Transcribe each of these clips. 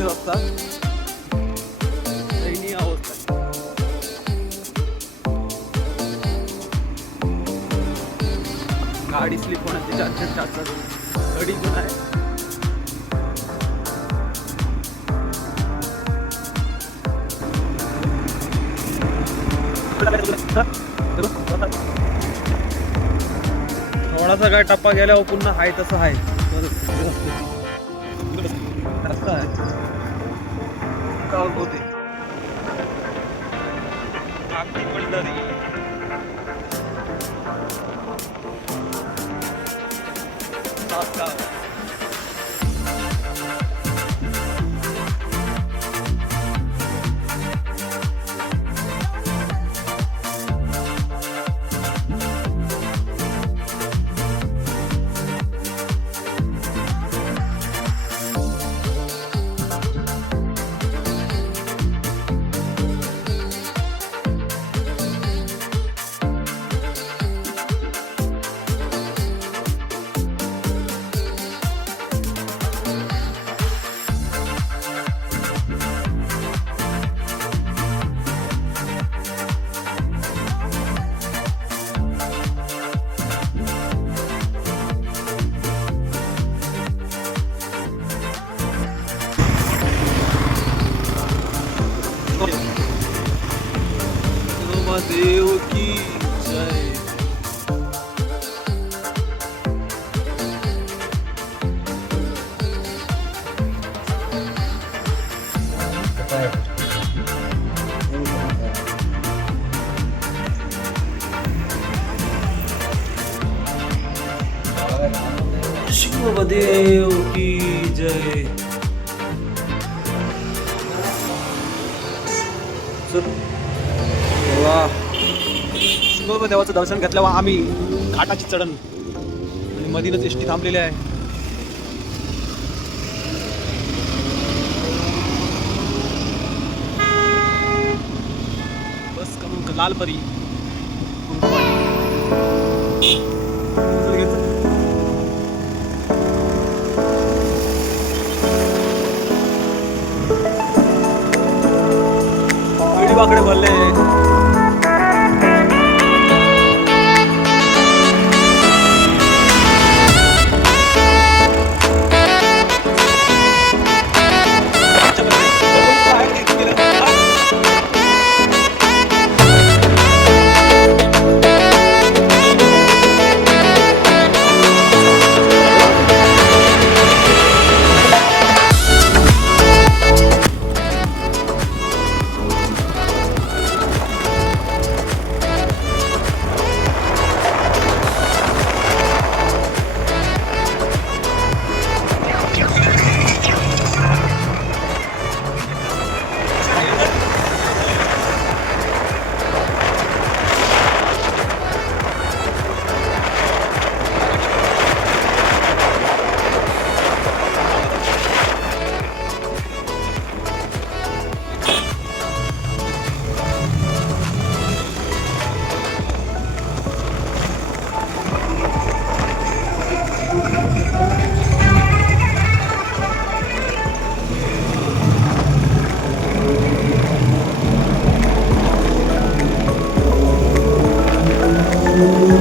पुढे असतात. दयनीय अवस्था गाडी स्लिप होण्याचे चान्सेस जास्त आहेत. गाडी आहे. थोडासा काय टप्पा गेल्यावर पुन्हा हाय तसं आहे Oscar. दर्शन घेतल्यावर आम्ही घाटाची चढण आणि मधीनच एसटी थांबलेली आहे. बस क्रमांक लालपरी बाकडे भरले. you.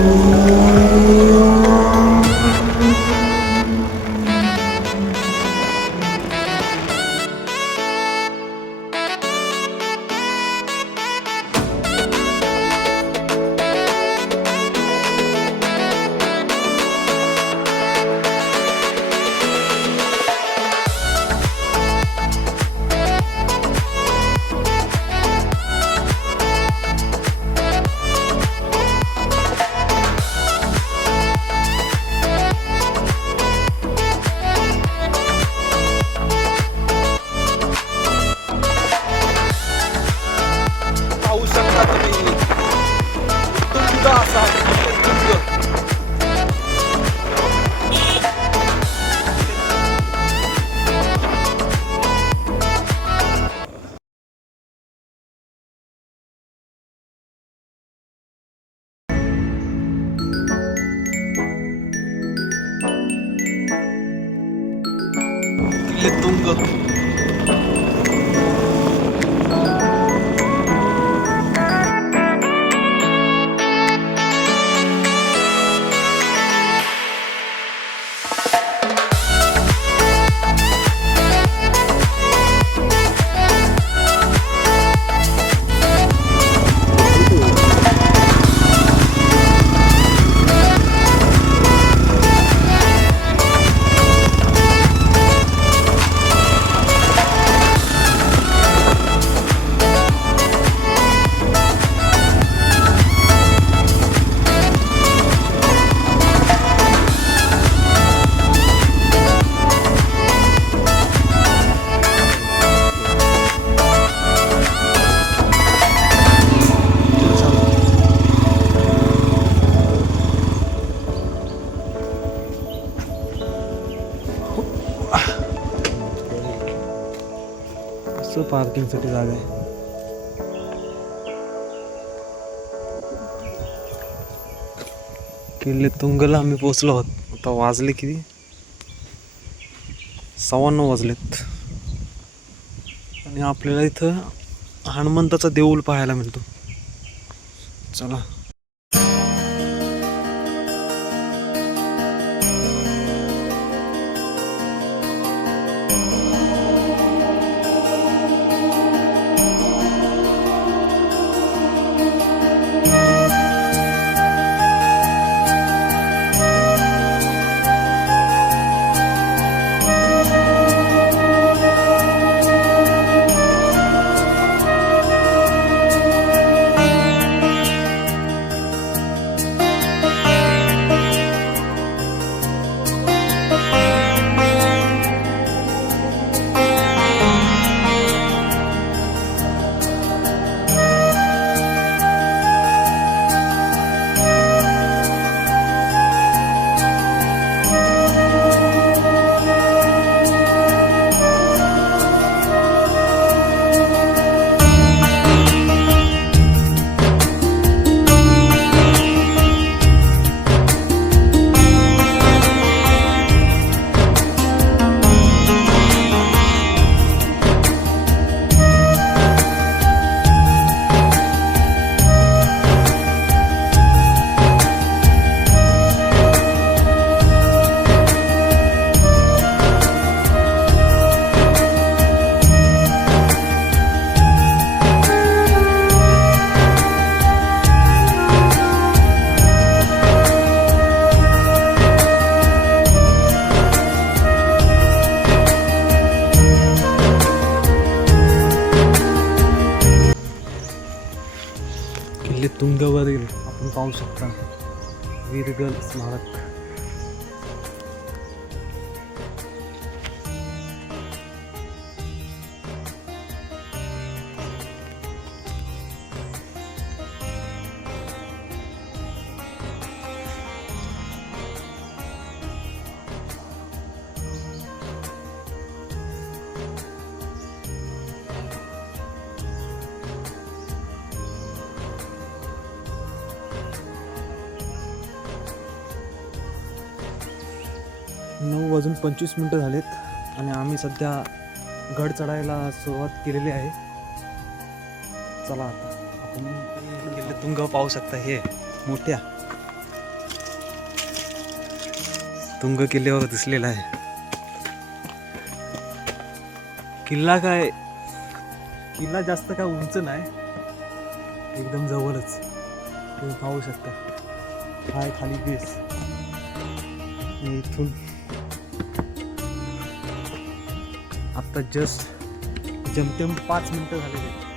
असं जागा आहे. किल्ले तुंगला आम्ही पोचलो आहोत. आता वाजले किती? सव्वा नऊ वाजलेत. आणि आपल्याला इथं हनुमंताचा देऊळ पाहायला मिळतो. चला. पाहू शकता. वीरगल स्मारक. पंचवीस मिनटं झालेत आणि आम्ही सध्या गड चढायला सुरुवात केलेली आहे. चला आता आपण किल्ले तुंग पाहू शकता हे मोठ्या तुंग किल्ल्यावर दिसलेला आहे. किल्ला काय किल्ला जास्त काय उंच नाही एकदम जवळच. तुम्ही पाहू शकता. हाय खाली बेस इथून आत्ता जस्ट जमतेम पाच मिनिटं झालेली आहेत.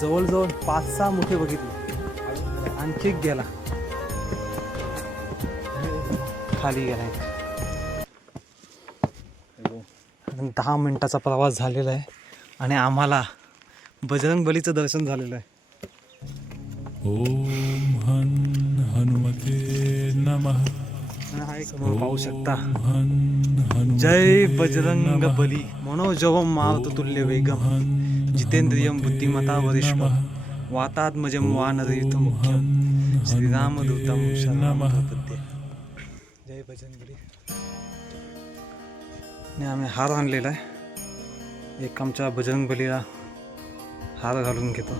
जवळजवळ पाच सहा मोठे बघितले आणखी एक गेला खाली गेला एक. आणि दहा मिनिटाचा प्रवास झालेला आहे आणि आम्हाला बजरंग बलीचं दर्शन झालेलं आहे. ॐ हन् हनुमते नमः। पाहू शकता. जय बजरंग बली। मनोजवम मारुत तुल्य वेगम जितेंद्रियम बुद्धिमता वरिष्ठ। वातात्मजम वानरयुत मुख्यम श्रीरामदूतम शरणम प्रपद्ये आणि आम्ही हार आणलेला आहे. एक आमच्या बजरंग बलीला हार घालून घेतो.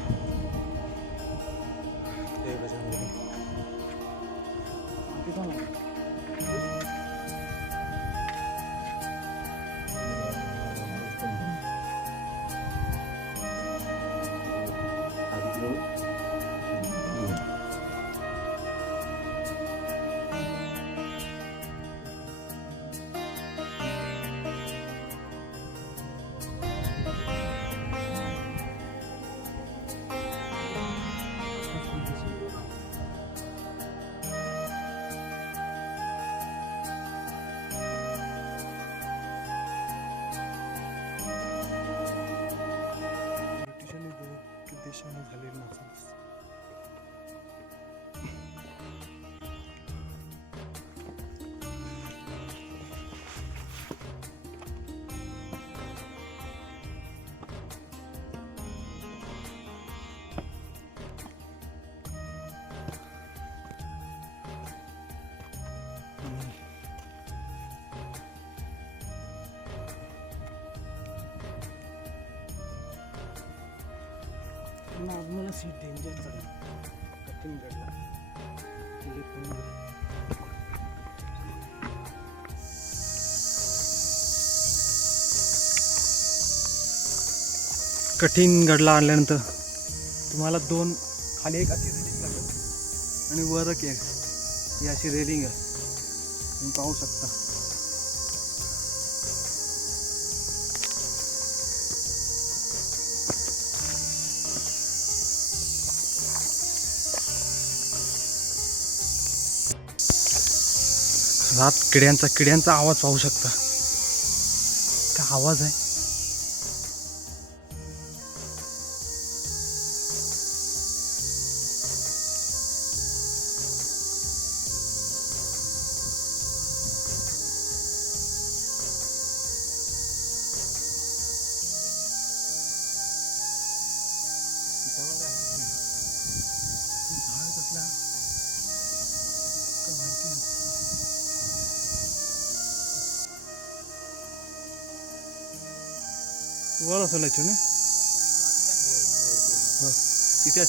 location is normal seat danger चालेल कठीण गडला कठीण गडला आणल्यानंतर तुम्हाला दोन खाली एक अशी रेलिंग लागेल आणि वर एक. आहे. ही अशी रेलिंग आहे. तुम्ही पाहू शकता. रात किड्यांचा किड्यांचा आवाज पाहू शकता. का आवाज आहे? वर असेल याच्या ना वर. तिथे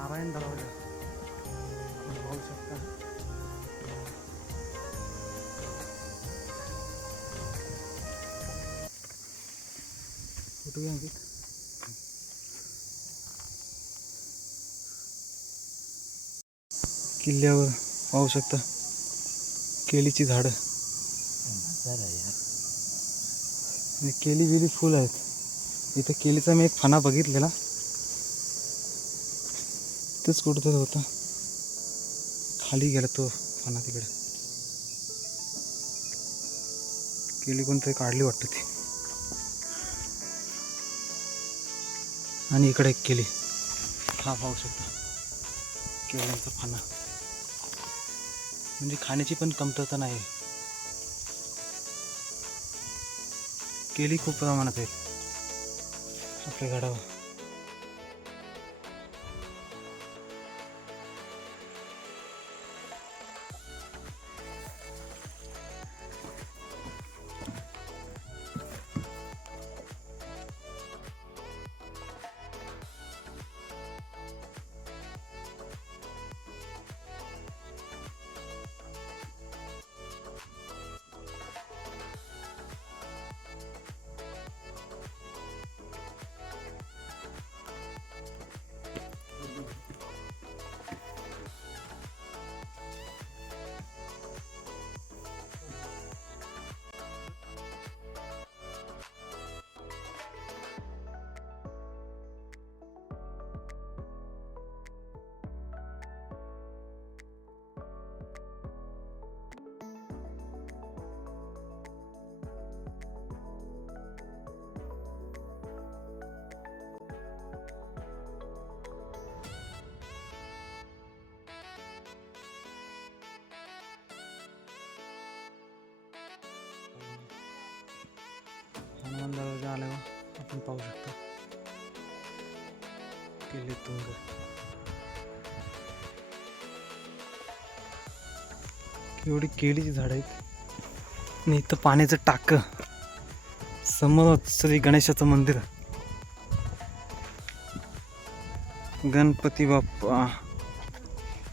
नारायण दरवाजा. आपण पाहू शकता. घ्या अंकित. किल्ल्यावर पाहू शकता. केळीची झाडं. केळी बिली फुल आहेत. इथं केळीचा मी एक फणा बघितलेला. तेच कुठं होता. खाली गेला तो पाना तिकडे. केली कोणतरी काढली वाटतं ती. आणि इकडे एक केली. हा पाहू शकता. केळ्यांचा फाना म्हणजे खाण्याची पण कमतरता नाही. केली खूप प्रमाणात आहेत. आपल्या गडावर हनुमान दरवाजा आल्यावर आपण पाहू शकतो. किल्ले तुंग. एवढी केळीची झाड आहेत. आणि इथं पाण्याचं टाक. समोर श्री गणेशाचं मंदिर. गणपती बाप्पा.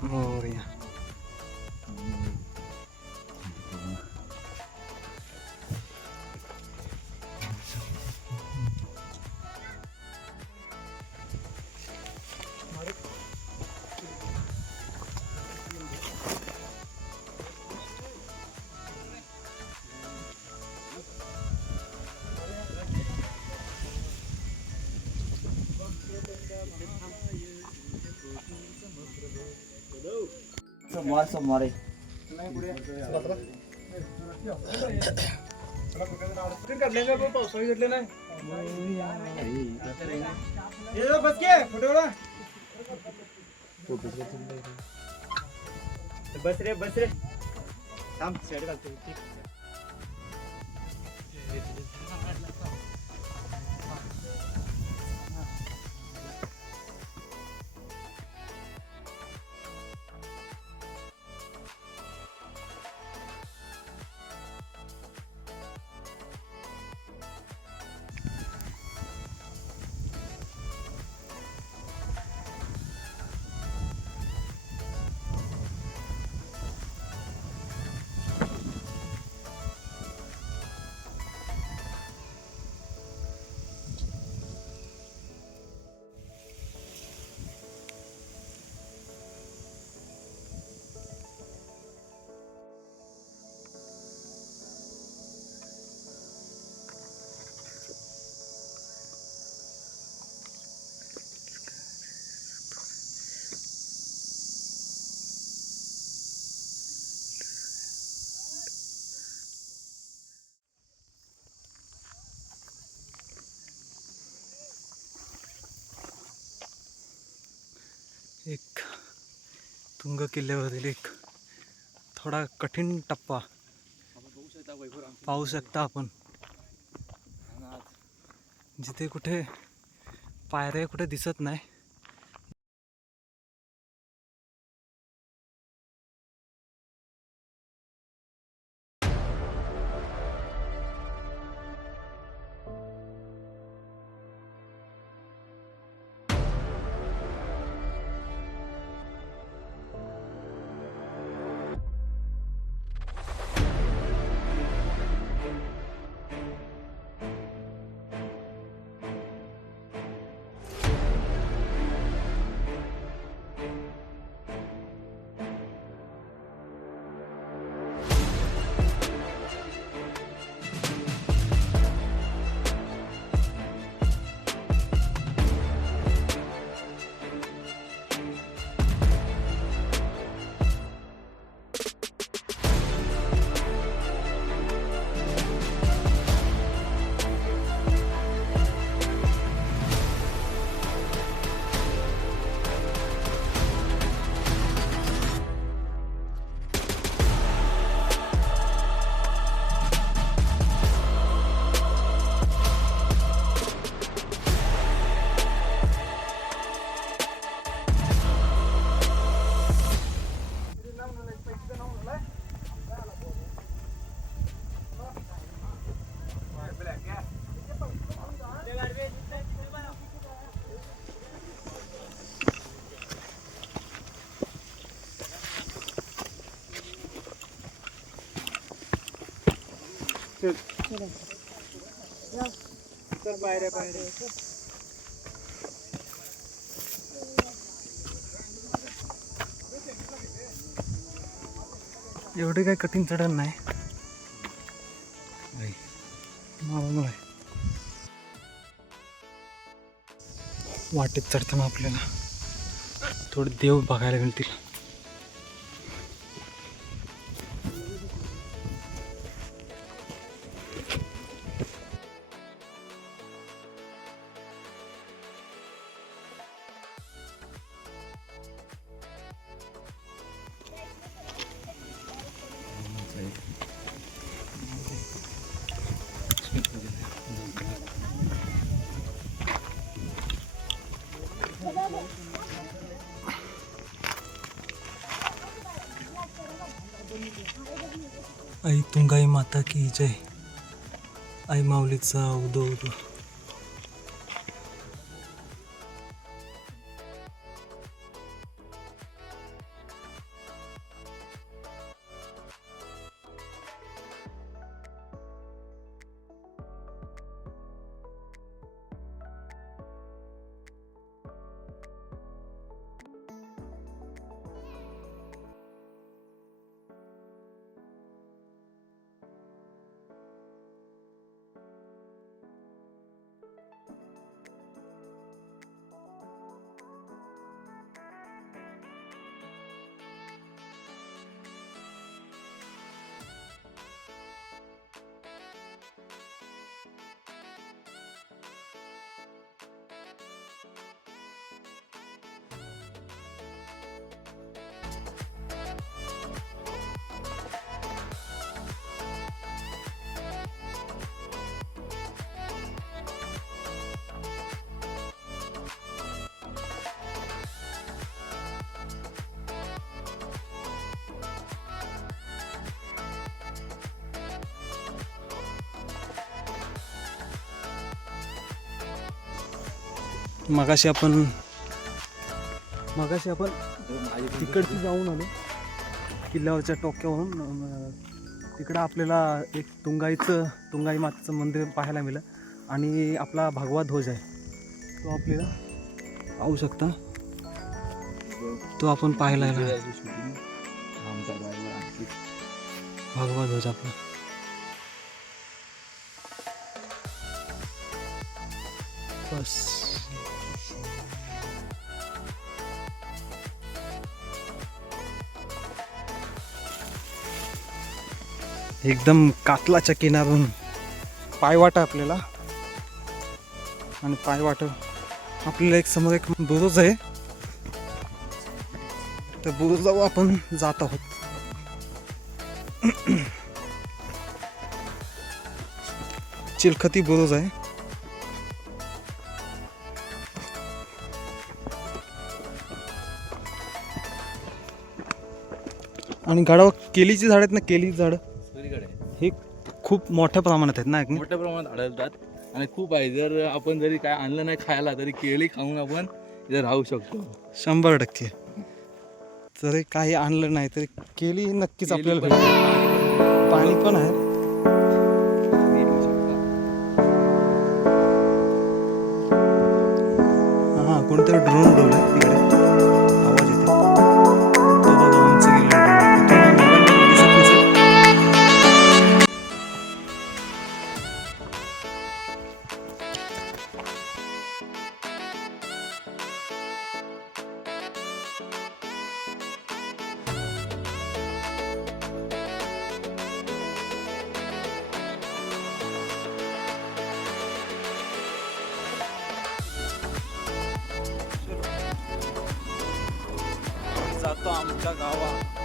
मोर्या. सोमवार बस रे बस रे. थांब साईड घालतो. तुंग किल्ल्यावरील एक थोडा कठीण टप्पा. पाहू शकता आपण. जिथे कुठे पायऱ्या कुठे दिसत नाही. पायऱ्या पायऱ्या एवढे काही कठीण चढण नाही. वाटेत चढताना आपल्याला थोडे देव बघायला मिळतील. आई तुंगाई माता की जय. आई माऊलीचा उदो उदो. मगाशी आपण मगाशी आपण तिकडची जाऊन आलो. किल्ल्यावरच्या टोक्यावरून तिकडं आपल्याला एक तुंगाईचं तुंगाई मातेचं मंदिर पाहायला मिळालं. आणि आपला भगवा ध्वज आहे. तो आपल्याला पाहू शकता. तो आपण पाहायला आला. भगवा ध्वज आपला. बस. एकदम कातलाच्या किनारून पायवाटा आपल्याला. आणि पायवाट आपल्याला एक समोर एक बुरुज आहे. त्या बुरुजावर आपण जात आहोत. चिलखती बुरुज आहे. आणि गडावर केलीची झाड आहेत ना केलीची झाडं. खूप मोठ्या प्रमाणात आहेत ना एक मोठ्या प्रमाणात आढळतात. आणि खूप आहे जर आपण जरी काय आणलं नाही खायला तरी केळी खाऊन आपण इथे राहू शकतो. शंभर टक्के. जरी काही आणलं नाही तरी केली नक्कीच केळी आपल्याला पण भेटेल पाणी पण आहे. हा कोणतरी ड्रोन जातो आमच्या गावात